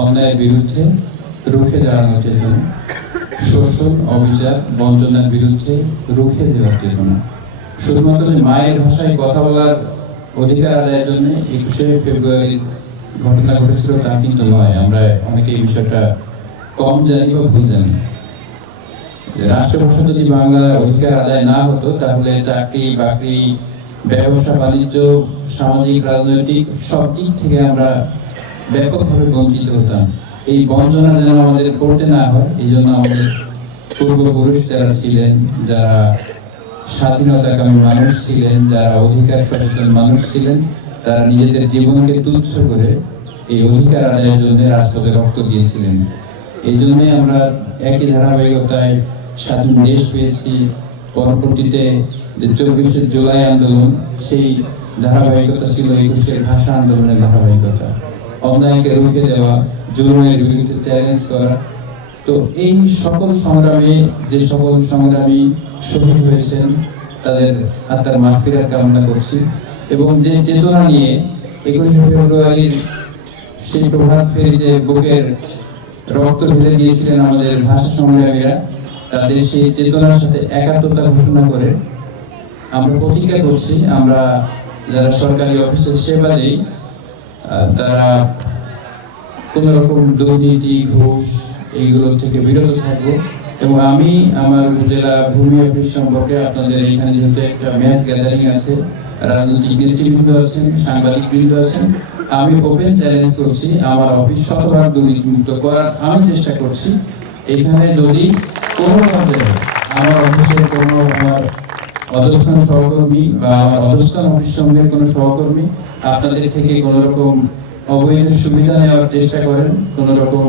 অন্যায়ের বিরুদ্ধে রুখে দাঁড়ানোর চেতনা, শোষণ, অবিচার, বঞ্চনার বিরুদ্ধে রুখে দেওয়ার চেতনা। শুধুমাত্র যে মায়ের ভাষায় কথা বলার অধিকার আদায়ের জন্য 21শে ফেব্রুয়ারির ঘটনা ঘটেছিল তা কিন্তু নয়। আমরা অনেকে এই বিষয়টা কম জানি বা ভুল জানি। রাষ্ট্রভাষা যদি বাংলা অধিকার আদায় না হতো তাহলে চাকরি বাকরি, ব্যবসা বাণিজ্য, সামাজিক রাজনৈতিক সব দিক থেকে আমরা ব্যাপকভাবে বঞ্চিত হতাম। এই বঞ্চনা যেন আমাদের করতে না হয়, এই জন্য আমাদের পূর্বপুরুষ যারা ছিলেন, যারা স্বাধীনতাকামী মানুষ ছিলেন, যারা অধিকার সচেতন মানুষ ছিলেন, তারা নিজেদের জীবনকে তুচ্ছ করে এই অধিকার আদায়ের জন্য রাজপথে রক্ত দিয়েছিলেন। এই জন্যে আমরা একই ধারাবাহিকতায় স্বাধীন দেশ পেয়েছি। পরবর্তীতে যে 24শে জুলাই আন্দোলন, সেই ধারাবাহিকতা ছিল 21শে ভাষা আন্দোলনের ধারাবাহিকতা। অন্যায়কে রুখে দেওয়া, জুলুমের বিরুদ্ধে চ্যালেঞ্জ করা। তো এই সকল সংগ্রামে যে সকল সংগ্রামী শহীদ হয়েছেন তাদের আত্মার মাগফিরাত কামনা করছি। এবং যে চেতনা নিয়ে 21শে ফেব্রুয়ারির সেই প্রভাত ফেরিতে বুকের রক্ত ঢেলে দিয়েছিলেন আমাদের ভাষা সংগ্রামীরা, তাদের সেই চেতনার সাথে একাত্মতা ঘোষণা করে আমরা প্রতিজ্ঞা করছি, আমরা যারা সরকারি অফিসের সেবা দেই তারা কোনো রকম দুর্নীতি, ঘুষ এইগুলো থেকে বিরত থাকবো। এবং আমি আমার উপজেলা ভূমি অফিস সম্পর্কে, আপনাদের এখানে যেহেতু একটা ম্যাচ গ্যাদারিং আছে, রাজনৈতিক নেতৃবৃন্দ আছেন, সাংবাদিক বৃন্দ আছেন, আমি ওপেন চ্যালেঞ্জ করছি আমার অফিস শতভাগ দুর্নীতিমুক্ত করার আমি চেষ্টা করছি। এখানে যদি কোনোভাবে আমার অফিসের কোনো আমার অধস্থান সহকর্মী বা আমার অধস্থান অফিস সঙ্গের কোনো সহকর্মী আপনাদের থেকে কোনো রকম অবৈধ সুবিধা নেওয়ার চেষ্টা করেন, কোনো রকম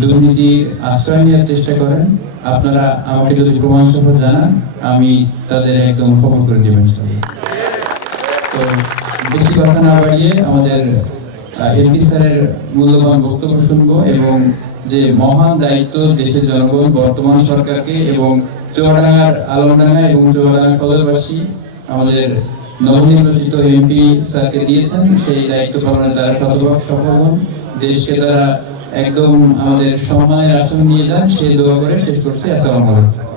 দুর্নীতির আশ্রয় নেওয়ার চেষ্টা করেন, আপনারা আমাকে যদি প্রমাণ সহ জানান, আমি তাদের একদম খবর করে দেবেন। তো বেশি কথা না বাড়িয়ে আমাদের এমপি স্যারের মূল্যবান বক্তব্য শুনবো এবং যে মহান দায়িত্ব দেশের জনগণ, বর্তমান সরকারকে এবং চুয়াডাঙ্গার আলমডাঙ্গা এবং চুয়াডাঙ্গা সদরবাসী আমাদের নবনির্বাচিত এমপি স্যারকে দিয়েছেন, সেই দায়িত্ব পালনে তারা শতভাগ সফল হন, দেশকে তারা একদম আমাদের সম্মানের আসন নিয়ে যান, সেই দোয়া করে শেষ করছি। আসসালামু আলাইকুম।